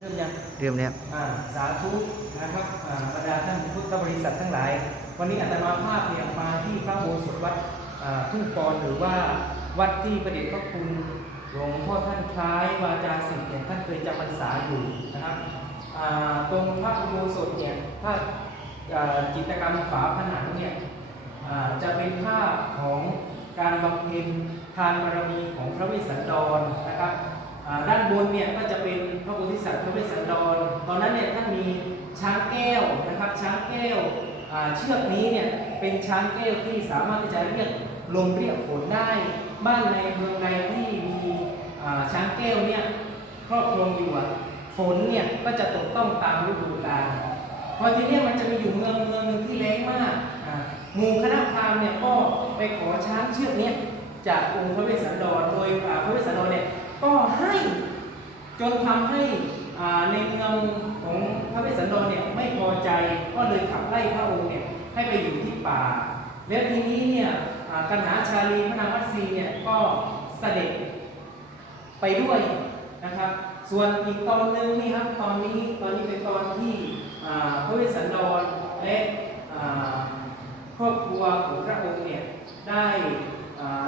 เริ่มยังเริ่มแล้วอ่าสาธุนะครับอ่าบรรดาท่านพุทธบริษัททั้งหลาย วันนี้อาตมาภาพเนี่ยมาที่พระโบสถวัดอ่าทุ่งปอนหรือว่าวัดที่ประเดชพระคุณหลวงพ่อท่านคล้ายวาจาสิทธิ์เนี่ยท่านเคยจำพรรษาอยู่นะครับอ่าตรงพระอุโบสถเนี่ยถ้าอ่าจิตรกรรมฝาผนังเนี่ยอ่าจะเป็นภาพของการบำเพ็ญทานบารมีของพระเวสสันดรนะครับ เวสสันดร ตอนนั้นเนี่ยท่านมีช้างแก้วนะครับช้างแก้วเชือกนี้เนี่ยเป็นช้างแก้วที่สามารถที่จะเรียกลมเรียกฝนได้ บ้านในเมืองใดที่มีช้างแก้วเนี่ยครอบครองอยู่ฝนเนี่ยก็จะตกต้องตามฤดูกาลพอทีเนี้ยมันจะมีอยู่เมืองเมืองหนึงที่แรงมากหมู่คณะพราหมณ์เนี่ยก็ไปขอช้างเชือกนี้จากองค์พระเวสสันดรโดยพระเวสสันดรเนี่ยก็ให้จนทำให้ ในเมืองของพระเวสสันดรเนี่ยไม่พอใจก็เลยขับไล่พระองค์เนี่ยให้ไปอยู่ที่ป่า แล้วทีนี้เนี่ยกันหาชาลีพระนางมัตสีเนี่ยก็เสด็จไปด้วยนะครับ ส่วนอีกตอนหนึ่งนี่ครับตอนนี้ตอนนี้เป็นตอนที่พระเวสสันดรและครอบครัวของพระองค์เนี่ยได้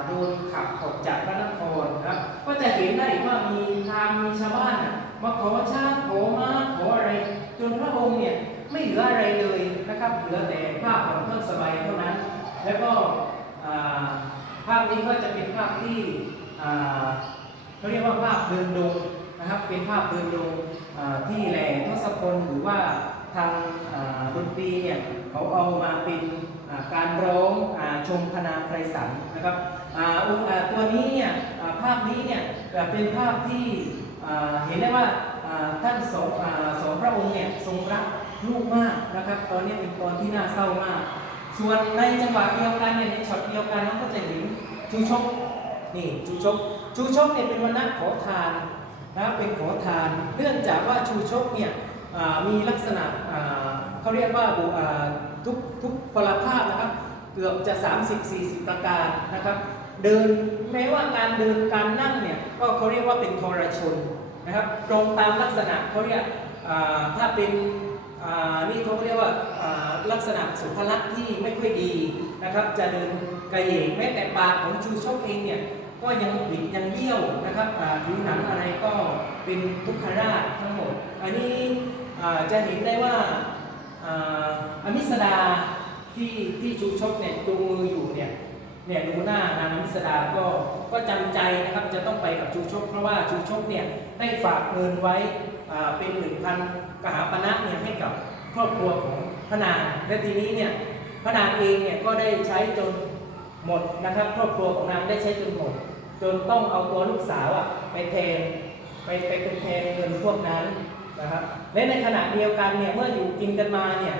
โดนขับออกจากพระนครนะครับก็จะเห็นได้ว่ามีชาวบ้านน่ะมาขอช้างขอม้าขออะไร จ นพระองค์เนี่ยไม่เหลืออะไรเลยนะครับเหลือแต่ผ้าของต้นสบายเท่านั้น แล้วก็ภาพนี้ก็จะเป็นภาพที่เขาเรียกว่าภาพเดินดงนะครับเป็นภาพเดินดงที่แหล่งทศพลหรือว่าทางดนตรีเนี่ยเขาเอามาเป็นการร้องอชมพนาไพรสันนะครับตัวนี้เนี่ยภาพนี้เนี่ยเป็นภาพที่เห็นได้ว่า ท่านสองอ่าสองพระองค์เนี่ยทรงรักลูกมากนะครับ ตอนนี้เป็นตอนที่น่าเศร้ามาก ส่วนในจังหวะเดียวกันเนี่ยในช็อตเดียวกันเราก็จะเห็นชูชกนี่ชูชกชูชกเนี่ยเป็นวันนักขอทานนะครับเป็นขอทานเนื่องจากว่าชูชกเนี่ยมีลักษณะเขาเรียกว่าบุอ่าทุกทุกพลภาพนะครับ เกือบจะ 30-40 ประการนะครับ เดินแม้ว่าการเดินการนั่งเนี่ยก็เขาเรียกว่าเป็นทรชน นะครับตรงตามลักษณะเขาเรียกถ้าเป็นนี่เขาเรียกว่าลักษณะสุภลักษณ์ที่ไม่ค่อยดีนะครับจะเดินกระเยงแม้แต่ปากของชูชกเองเนี่ยก็ยังบิดยังเบี้ยวนะครับผิวหนังอะไรก็เป็นทุกขราชทั้งหมด อันนี้จะเห็นได้ว่าอ่าอมิสดาที่ที่ชูชกเนี่ยจูงมืออยู่เนี่ย เนี่ยดูหน้านางมิสดาก็ก็จำใจนะครับจะต้องไปกับชูชก เพราะว่าชูชกเนี่ยได้ฝากเงินไว้อ่าเป็นหนึ่งพันกหาปณะเนี่ยให้กับครอบครัวของพระนางและทีนี้เนี่ยพระนางเองเนี่ยก็ได้ใช้จนหมดนะครับ ครอบครัวของนางได้ใช้จนหมด จนต้องเอาตัวลูกสาวอะไปแทนไปไปเป็นแทนเงินพวกนั้นนะครับและในขณะเดียวกันเนี่ยเมื่ออยู่กินกันมาเนี่ย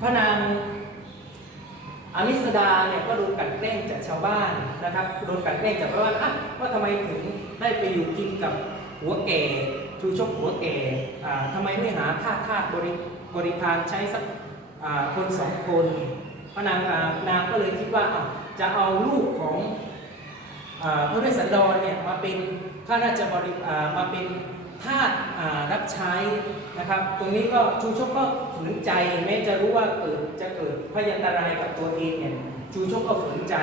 พระนาง อมิสดาเนี่ยก็โดนกันแกล้งจากชาวบ้านนะครับโดนกันแกล้งจากชาวบ้านอะว่าทำไมถึงได้ไปอยู่กินกับหัวแก่ชูชกหัวแก่อ่าทำไมไม่หาทาทาสบริบริพารใช้สักอ่าคนสองคนพระนางอ่านางก็เลยคิดว่าอะจะเอาลูกของอ่าพระเวสสันดรเนี่ยมาเป็นข้าราชบริอ่ามาเป็นทาสอ่ารับใช้นะครับ ตรงนี้ก็ชูชกก็ฝืนใจแม้จะรู้ว่าเกิดจะเกิด พยันตรายกับตัวเองเนี่ยชูชกก็ฝืนใจ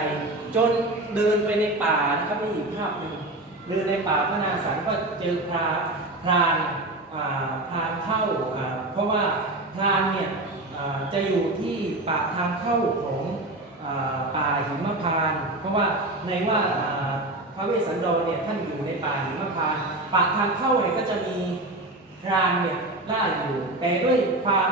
จนเดินไปในป่านะครับนี่อีกภาพหนึ่งเดินในป่าพระนางสันก็เจอพราพรานพรานเข้าเพราะว่าพรานเนี่ยจะอยู่ที่ปากทางเข้าของป่าหิมพานเพราะว่าในว่าพระเวสสันดรเนี่ยท่านอยู่ในป่าหิมพานต์ปากทางเข้าเนี่ยก็จะมีพรานเนี่ยล่าอยู่แต่ด้วยความ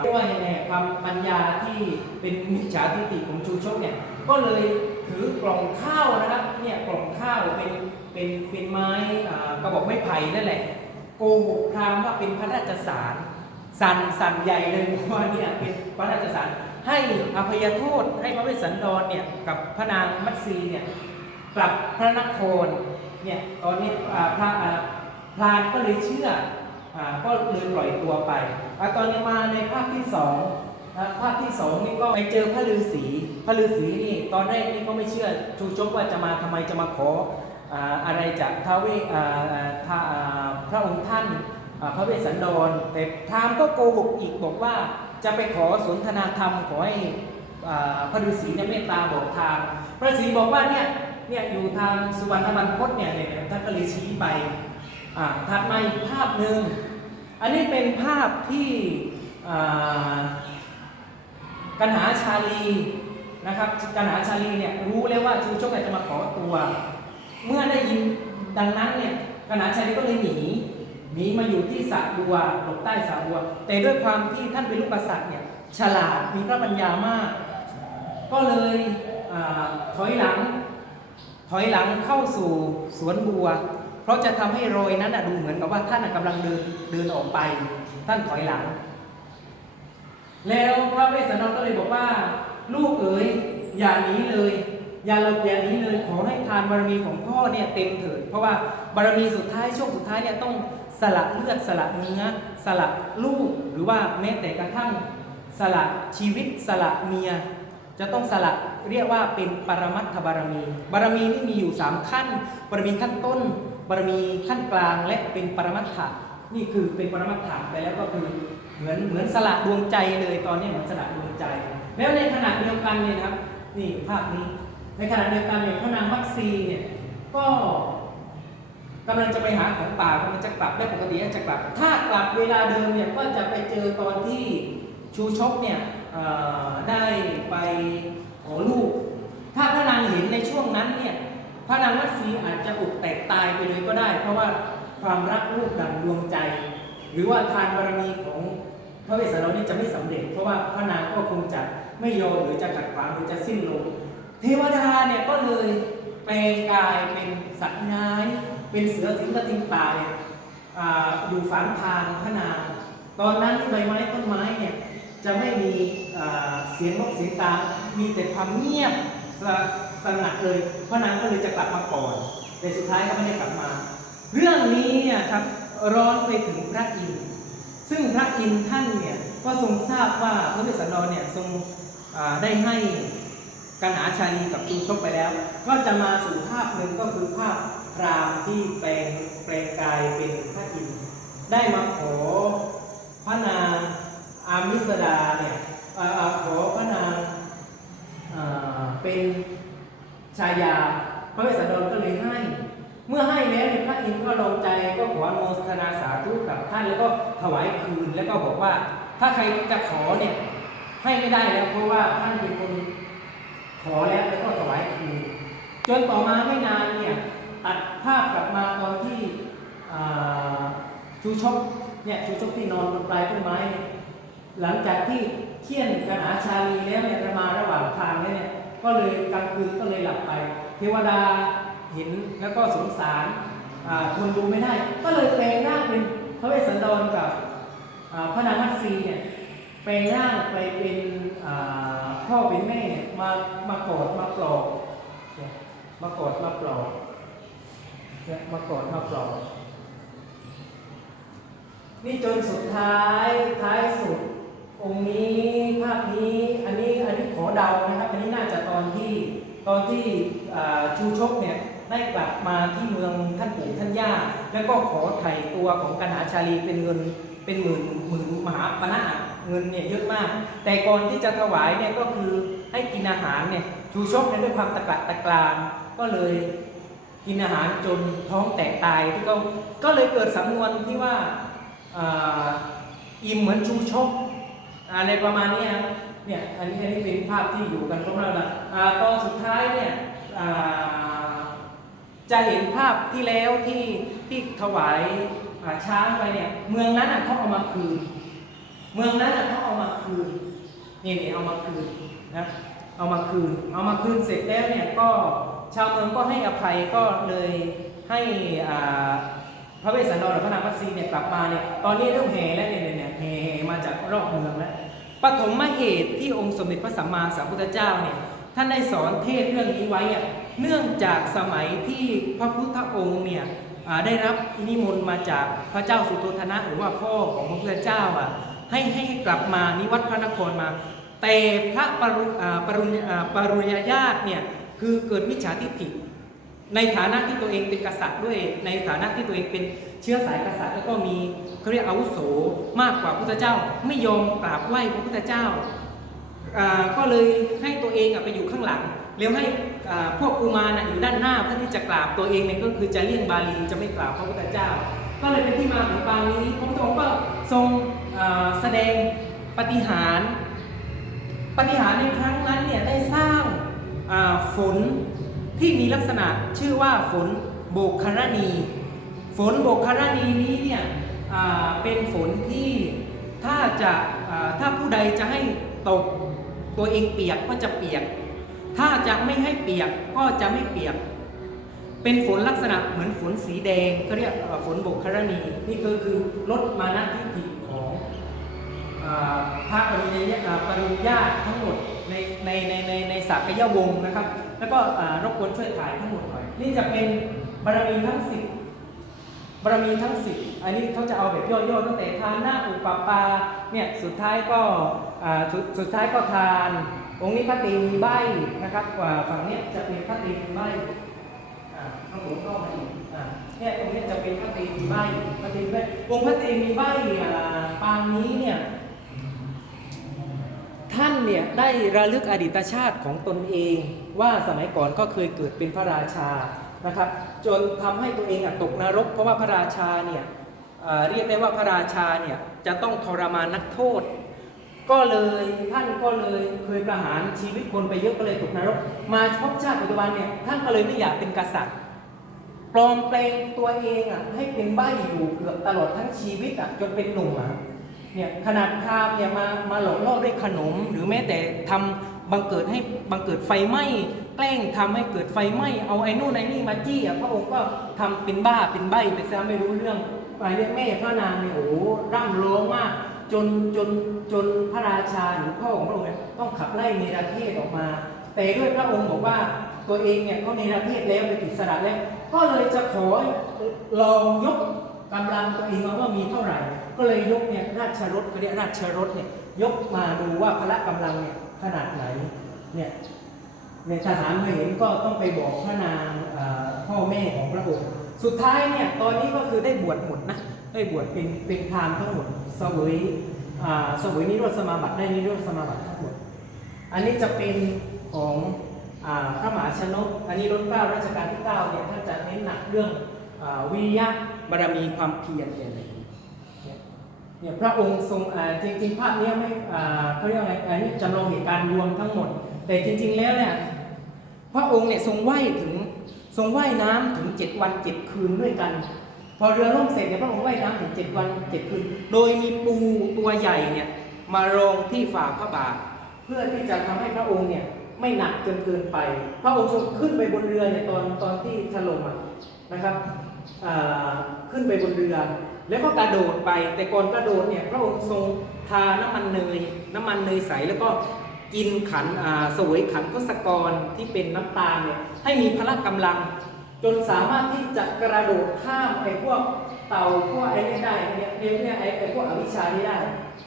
เรียกว่ายังไงความปัญญาที่เป็นมิจฉาทิฏฐิของชูชกเนี่ยก็เลยถือกล่องข้าวนะครับเนี่ยกล่องข้าวเป็นเป็นเป็นไม้กระบอกไม้ไผ่นั่นแหละโกหกพรามว่าเป็นพระราชสารสันสันใหญ่เลยว่าเนี่ยเป็นพระราชสารให้อภัยโทษให้พระเวสสันดรเนี่ยกับพระนางมัตสีเนี่ยกลับพระนครเนี่ยตอนนี้พระพรานก็เลยเชื่อ ก็เลยปล่อยตัวไปอตอนนี้มาในภาคที่สองนะภาคที่สองนี่ก็ไปเจอพระฤาษีพระฤาษีนี่ตอนแรกนี่ก็ไม่เชื่อชูชกว่าจะมาทำไมจะมาขออ่าอะไรจากท้าวเวพระองค์ท่านพระเวสสันดร แต่พราหมณ์ก็โกหกอีกบอกว่าจะไปขอสนทนาธรรมขอให้พระฤาษีเนี่ยเมตตาบอกทางพระฤาษีบอกว่าเนี่ยเนี่ยอยู่ทางสุวรรณบรรพตเนี่ยเนี่ยเนี่ยท่านก็เลยชี้ไป ถัดมาอีกภาพหนึ่ง อันนี้เป็นภาพที่กันหาชาลีนะครับกันหาชาลีเนี่ยรู้แล้วว่าชูชกเนี่ยจะมาขอตัว เมื่อได้ยินดังนั้นเนี่ยกันหาชาลีก็เลยหนีหนีมาอยู่ที่สระบัวหลบใต้สระบัว แต่ด้วยความที่ท่านเป็นลูกกษัตริย์เนี่ยฉลาดมีพระปัญญามาก ก็เลยอถอยหลัง ถอยหลังเข้าสู่สวนบัว เพราะจะทำให้รอยนั้นนะดูเหมือนกับว่าท่านน่ะกำลังเดินเดินออกไป ท่านถอยหลัง แล้วพระเวสสันดรก็เลยบอกว่า ลูกเอ๋ยอย่าหนีเลย อย่าหลบอย่าหนีเลยขอให้ทานบารมีของพ่อเนี่ยเต็มเถิด เพราะว่าบารมีสุดท้ายช่วงสุดท้ายเนี่ยต้องสละเลือดสละเนื้อสละลูกหรือว่าแม้แต่กระทั่งสละชีวิตสละเมีย จะต้องสละเรียกว่าเป็นปรมัตถบารมี บารมีนี่มีอยู่ 3 ขั้น บารมีขั้นต้น บารมีขั้นกลางและเป็นปรมัตถะนี่คือเป็นปรมัตถะไปแล้วก็คือเหมือนเหมือนสละดวงใจเลยตอนนี้เหมือนสละดวงใจ แล้วในขณะเดียวกันเนี่ยครับนี่ภาพนี้ในขณะเดียวกันเนี่ยพระนางมักซีเนี่ยก็กำลังจะไปหาของป่ากำลังจะกลับได้ปกติจะกลับ ถ้ากลับเวลาเดิมเนี่ยก็จะไปเจอตอนที่ชูชกเนี่ยได้ไปขอลูก ถ้าพระนางเห็นในช่วงนั้นเนี่ย พระนางมัตสีอาจจะอุดแตกตายไปเลยก็ได้ เพราะว่าความรักลูกดังดวงใจ หรือว่าทานบารมีของพระเวสสันดรนี่จะไม่สำเร็จ เพราะว่าพระนางก็คงจะไม่ยอมหรือจะขัดขวางหรือจะสิ้นลมเทวดาเนี่ยก็เลยแปลงกายเป็นสัตว์น้าย เป็นเสือสิงห์กระทิงป่าเนี่ยออยู่ฝังทางพระนาง ตอนนั้นที่ใบไม้ต้นไม้เนี่ยจะไม่มีเสียงนกเสียงกามีแต่ความเงียบส สงัดเลยพระนางก็เลยจะกลับมาก่อน แต่สุดท้ายก็ไม่ได้กลับมา เรื่องนี้เนี่ยครับร้อนไปถึงพระอินทร์ซึ่งพระอินทร์ท่านเนี่ยก็ทรงทราบว่าพระเวสสันดรเนี่ยทรงได้ให้กันหาชาลีกับจูชกไปแล้ว ก็จะมาสู่ภาพหนึ่งก็คือภาพพรามที่แปลงแปลงกายเป็นพระอินทร์ได้มาขอพระนางอามิสดาเนี่ยอขอพระนางเป็น ชายา พระเวสสันดรก็เลยให้ เมื่อให้แล้วเนี่ยพระอินทร์ก็ลงใจก็ขอโมทนาสาธุกับท่านแล้วก็ถวายคืนแล้วก็บอกว่า ถ้าใครจะขอเนี่ยให้ไม่ได้แล้วเพราะว่าท่านเป็นคนขอแล้วแล้วก็ถวายคืนจนต่อมาไม่นานเนี่ยตัดภาพกลับมาตอนที่ชูชกเนี่ยชูชกที่นอนบนปลายต้นไม้ หลังจากที่เคี่ยนกระหาชาลีแล้วเนี่ยประมาระหว่างทางเนี่ย ก็เลยกลางคืนก็เลยหลับไป เทวดาเห็นแล้วก็สงสารทนดูไม่ได้ ก็เลยแปลงร่างเป็นพระเวสสันดรกับพระนางมัตสีเนี่ยแปลงร่างไปเป็นพ่อเป็นแม่เนี่ยมามากอดมาปลอบมากอดมาปลอบมากอดมาปลอบนี่จนสุดท้ายท้ายสุดองค์นี้ภาพนี้อันนี้อันนี้ เดานะครับอันนี้น่าจะตอนที่ตอนที่ชูชกเนี่ยได้กลับมาที่เมืองท่านปู่ท่านย่า แล้วก็ขอไถ่ตัวของกันหาชาลีเป็นเงินเป็นหมื่นหมื่นมหาปณะเงินเนี่ยเยอะมาก แต่ก่อนที่จะถวายเนี่ยก็คือให้กินอาหารเนี่ยชูชกเนี่ยด้วยความตะกละตะกรามก็เลยกินอาหารจนท้องแตกตายที่ก็ก็เลยเกิดสำนวนที่ว่าอ่าอิ่มเหมือนชูชกอะไรประมาณนี้ครับ เนี่ยอันนี้อันนี้เป็นภาพที่อยู่กันครบแล้วนะอ่าตอนสุดท้ายเนี่ยอ่าจะเห็นภาพที่แล้วที่ที่ถวายอ่าช้างไปเนี่ยเมืองนั้นอะเขาเอามาคืน เมืองนั้นอะเขาเอามาคืนนี่นี่เอามาคืนนะเอามาคืน เอามาคืนเสร็จแล้วเนี่ยก็ชาวเมืองก็ให้อภัยก็เลยให้อ่าพระเวสสันดรหรือพระนางมัตสีเนี่ยกลับมาเนี่ยตอนนี้เริ่มแห่แล้วเนี่ยเนี่ยเนี่ยแห่แห่มาจากรอบเมืองแล้ว ปฐมเหตุที่องค์สมเด็จพระสัมมาสัมพุทธเจ้าเนี่ยท่านได้สอนเทศเรื่องนี้ไว้อะเนื่องจากสมัยที่พระพุทธองค์เนี่ยได้รับนิมนต์มาจากพระเจ้าสุโธทนะหรือว่าพ่อของพระพุทธเจ้าอะให้ให้กลับมานิวัดพระนครมา แต่พระปรุปรุญาปรุญญาตเนี่ยคือเกิดมิจฉาทิฏฐิในฐานะที่ตัวเองเป็นกษัตริย์ด้วยในฐานะที่ตัวเองเป็น เชื้อสายกษัตริย์แล้วก็มีเขาเรียกอาวุโสมากกว่าพระพุทธเจ้า ไม่ยอมกราบไหว้พระพุทธเจ้าก็เลยให้ตัวเองไปอยู่ข้างหลังแล้วให้พวกกุมารอยู่ด้านหน้าเพื่อที่จะกราบตัวเองเนี่ยก็คือจะเลี่ยงบาลีจะไม่กราบพระพุทธเจ้า ก็เลยเป็นที่มาของปางนี้พระพุทธองค์ก็ทรงแสดงปฏิหารปฏิหารในครั้งนั้นเนี่ยได้สร้างฝนที่มีลักษณะชื่อว่าฝนโบกคารณี ฝนโบกคารณีนี้เนี่ยเป็นฝนที่ถ้าจะถ้าผู้ใดจะให้ตกตัวเองเปียกก็จะเปียก ถ้าจะไม่ให้เปียกก็จะไม่เปียก เป็นฝนลักษณะเหมือนฝนสีแดงเขาเรียกฝนโบกคารณีนี่ก็คือลดมานะทิฏฐิของอพระปริญญาปริญญาทั้งหมดในในในในในสักยวงนะครับ แล้วก็รบกวนช่วยถ่ายทั้งหมดหน่อย นี่จะเป็นบารมีทั้งสิบ บารมีทั้งสิบอันนี้เขาจะเอาแบบย่อๆตั้งแต่ทานหน้าอุปปาเนี่ยสุดท้ายก็สุดสุดท้ายก็ทาน องค์นี้พระตรีมีใบนะครับกว่าฝั่งนี้จะเป็นพระตรีมีใบอ่าข้างบนก็มาอีกอ่าเนี่ยตรงนี้จะเป็นพระตรีมีใบพระตรีมีใบองค์พระตรีมีใบปางนี้เนี่ยท่านเนี่ยได้ระลึกอดีตชาติของตนเองว่าสมัยก่อนก็เคยเกิดเป็นพระราชา นะครับ จนทำให้ตัวเองตกนรก เพราะว่าพระราชาเนี่ยเรียกได้ว่าพระราชาเนี่ยจะต้องทรมานนักโทษ ก็เลยท่านก็เลยเคยประหารชีวิตคนไปเยอะก็เลยตกนรก มาพบชาติปัจจุบันเนี่ยท่านก็เลยไม่อยากเป็นกษัตริย์ปลอมแปลงตัวเองอะให้เป็นใบ้อยู่เกือบตลอดทั้งชีวิตอะจนเป็นหนุ่มอะเนี่ยขนาดพราหมณ์เนี่ยมามาหลอกล่อด้วยขนมหรือแม้แต่ทำ บังเกิดให้บังเกิดไฟไหม้แกล้งทำให้เกิดไฟไหม้เอาไอ้นู่นไอ้นี่มาจี้อะพระองค์ก็ทำเป็นบ้าเป็นใบไปซะไม่รู้เรื่องไปเรียกแม่พระนางเนี่ยโอ้โหร่ำร้องมากจนจนจนพระราชาหรือพ่อของพระองค์เนี่ยต้องขับไล่เนรเทศออกมา แต่ด้วยพระองค์บอกว่าตัวเองเนี่ยเขาเนรเทศแล้วเป็นอิสระแล้ว ก็เลยจะขอลองยกกำลังตัวเองมาว่ามีเท่าไหร่ ก็เลยยกเนี่ยราชรถเขาเรียกราชรถเนี่ยยกมาดูว่าพละกำลังเนี่ย ขนาดไหนเนี่ยในทหารมาเห็นก็ต้องไปบอกพระนางพ่อแม่ของพระองค์สุดท้ายเนี่ยตอนนี้ก็คือได้บวชหมดนะได้บวชเป็นเป็นพรามทั้งหมดสวยอ่าสวยนิโรธสมาบัติได้นิโรธสมาบัติทั้งหมด อันนี้จะเป็นของพระมหาชนก อันนี้รัชการัชกาลที่9เนี่ยท่านจะเน้นหนักเรื่องอวิริยะบารมีความเพียรเนี่ยเนี่ย เนี่ยพระองค์ทรงจริงๆภาพนี้ไม่เขาเรียกอะไรอันนี้จำลองเหตุการณ์รวมทั้งหมด แต่จริง ๆ แล้วเนี่ยพระองค์เนี่ยทรงไหว้ถึงทรงว่ายน้ำถึง 7 วัน 7 คืนด้วยกัน พอเรือล่มเสร็จเนี่ยพระองค์ว่ายน้ำถึง 7 วัน 7 คืน โดยมีปูตัวใหญ่เนี่ยมารองที่ฝ่าพระบาทเพื่อที่จะทำให้พระองค์เนี่ยไม่หนักจนเกินไป พระองค์ทรงขึ้นไปบนเรือเนี่ยตอนตอนที่ถล่มนะครับขึ้นไปบนเรือ แล้วก็กระโดดไป แต่ก่อนกระโดดเนี่ยพระองค์ทรงทาน้ำมันเนย น้ำมันเนยใสแล้วก็กินขันอ่าสวยขันทศกรที่เป็นน้ำตาลเนี่ยให้มีพละกำลัง จนสามารถที่จะกระโดดข้ามไอ้พวกเต่าพวกไอ้นี่ได้เนี่ยเรียเนี่ยไอ้ไอ้พวกอวิชชานี่ได้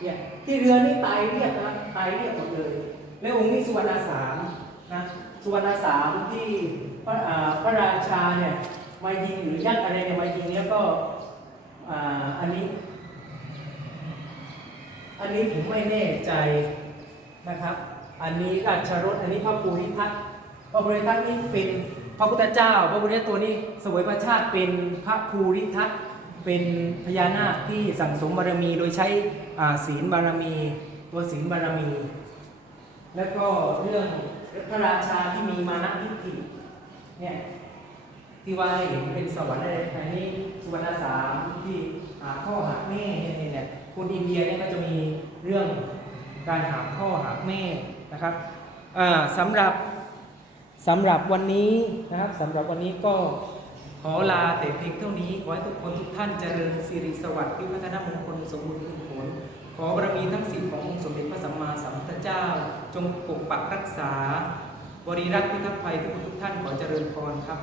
เนี่ยที่เรือนี่ตายเรียบนะตายเรียบหมดเลยแล้วองค์นี้สุวรรณสามนะสุวรรณสามที่พระอ่าพระราชาเนี่ยมายิงหรือยัดอะไรเนี่ยมายิงแล้วก็ อันนี้ อันนี้ผมไม่แน่ใจนะครับ อันนี้ราชรถอันนี้พระภูริทัตพระภูริทัตนี่เป็นพระพุทธเจ้า พระพุทธตัวนี้สวยพระชาติเป็นพระภูริทัตเป็นพญานาคที่สั่งสมบารมีโดยใช้ศีลบารมีตัวศีลบารมี แล้วก็เรื่องพระราชาที่มีมานะทิฏฐิเนี่ย ที่ว่าให้เห็นเป็นสวรรค์อะไรอันนี้สุวรรณสามที่หาข้อหักแม่เนี่ยเนี่ยคนอินเดียเนี่ยก็จะมีเรื่องการหาข้อหักแม่นะครับอ่าสำหรับสำหรับวันนี้นะครับสำหรับวันนี้ก็ขอลาแต่เพียงเท่านี้ ขอให้ทุกคนทุกท่านเจริญสิริสวัสดิ์พิพัฒนมงคลสมบูรณ์ผล ขอบารมีทั้งสิบขององค์สมเด็จพระสัมมาสัมพุทธเจ้า จงปกปักรักษา บริรักษ์พิทักษ์ภัยทุกคนทุกท่านขอเจริญพรครับ